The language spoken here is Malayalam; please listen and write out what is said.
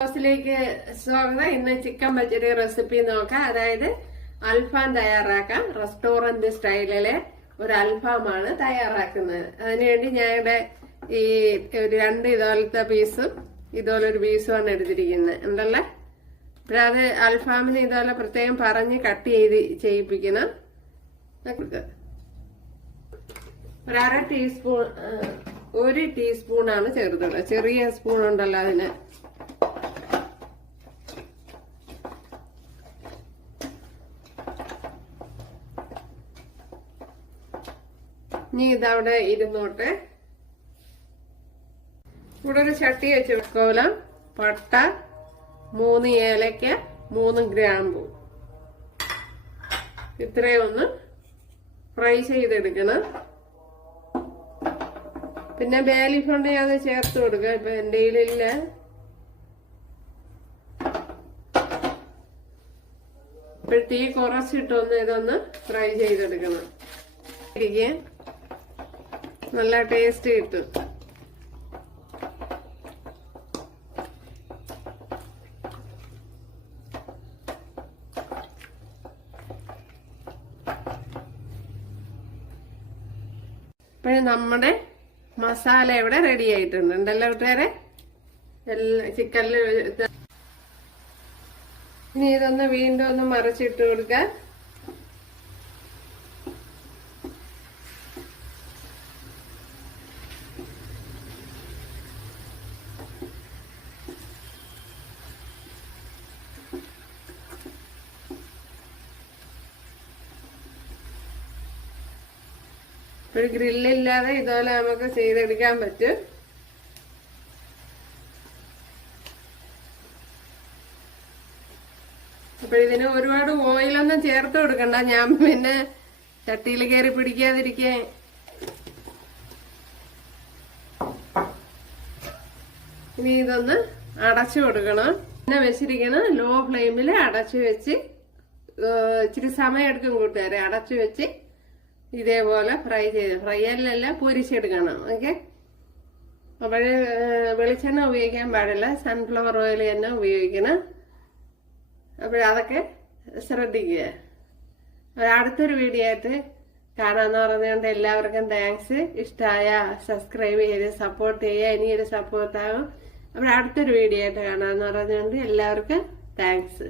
ഹൗസിലേക്ക് സ്വാഗതം. ഇന്ന് ചിക്കൻ പച്ചടി റെസിപ്പി നോക്കാം. അതായത് അൽഫാം തയ്യാറാക്കാം. റെസ്റ്റോറന്റ് സ്റ്റൈലിലെ ഒരു അൽഫാമാണ് തയ്യാറാക്കുന്നത്. അതിനുവേണ്ടി ഇവിടെ ഈ ഒരു രണ്ട് ഇതുപോലത്തെ പീസും ഇതുപോലെ ഒരു പീസുമാണ് എടുത്തിരിക്കുന്നത്. ഉണ്ടല്ലേ? അത് അൽഫാമിന് ഇതുപോലെ പ്രത്യേകം പറഞ്ഞ് കട്ട് ചെയ്ത് ചെയ്യിപ്പിക്കണം. ഒരു അര ടീസ്പൂൺ ഒരു ടീസ്പൂണാണ് ചേർത്തുള്ളത് ചെറിയ സ്പൂൺ ഉണ്ടല്ലോ അതിന്. ഇനി ഇതവിടെ ഇരുന്നോട്ടെ. ഇവിടെ ഒരു ചട്ടി വെച്ച് വെക്കോലം. പട്ട മൂന്ന് ഏലയ്ക്ക മൂന്ന് ഗ്രാമ്പു. ഇത്രയും ഒന്ന് ഫ്രൈ ചെയ്തെടുക്കണം. പിന്നെ ബേലീഫ് ഉണ്ടെങ്കിൽ അത് ചേർത്ത് കൊടുക്കുക ഇപ്പൊ എന്റെ കയ്യിലില്ല. ഇപ്പൊ തീ കുറച്ചിട്ടൊന്ന് ഇതൊന്ന് ഫ്രൈ ചെയ്തെടുക്കണം. ഇരിക്കെ. നല്ല ടേസ്റ്റ് കിട്ടും. നമ്മുടെ മസാല ഇവിടെ റെഡി ആയിട്ടുണ്ട്. ഉണ്ടല്ലോ കൂട്ടുകാരെ? എല്ലാ ചിക്കനിൽ ഇനി ഇതൊന്ന് വീണ്ടും ഒന്ന് മറിച്ചിട്ട് കൊടുക്കുക ഒരു ഗ്രില്ലില്ലാതെ ഇതുപോലെ നമുക്ക് ചെയ്തെടുക്കാൻ പറ്റും. അപ്പൊ ഇതിന് ഒരുപാട് ഓയിലൊന്നും ചേർത്ത് കൊടുക്കണ്ട. ഞാൻ പിന്നെ ചട്ടിയിൽ കയറി പിടിക്കാതിരിക്കാൻ ഇനി ഇതൊന്ന് അടച്ചു കൊടുക്കണം. പിന്നെ വെച്ചിരിക്കണം ലോ ഫ്ലെയിമിൽ അടച്ചു വെച്ച് ഇച്ചിരി സമയം എടുക്കും കൂട്ടുകാരെ. അടച്ചു വെച്ച് ഇതേപോലെ ഫ്രൈ ചെയ്ത്. ഫ്രൈ അല്ലല്ല പൊരിച്ചെടുക്കണം. ഓക്കെ അപ്പോഴ് വെളിച്ചെണ്ണ ഉപയോഗിക്കാൻ പാടില്ല. സൺഫ്ലവർ ഓയിൽ തന്നെ ഉപയോഗിക്കണം. അപ്പോഴതൊക്കെ ശ്രദ്ധിക്കുക. അപ്പോൾ അടുത്തൊരു വീഡിയോ ആയിട്ട് കാണാമെന്ന് പറഞ്ഞുകൊണ്ട് എല്ലാവർക്കും താങ്ക്സ് ഇഷ്ടമായ സബ്സ്ക്രൈബ് ചെയ്ത് സപ്പോർട്ട് ചെയ്യുക. ഇനിയൊരു സപ്പോർട്ടാകും അപ്പോൾ അടുത്തൊരു വീഡിയോ ആയിട്ട് കാണാമെന്ന് പറഞ്ഞുകൊണ്ട് എല്ലാവർക്കും താങ്ക്സ്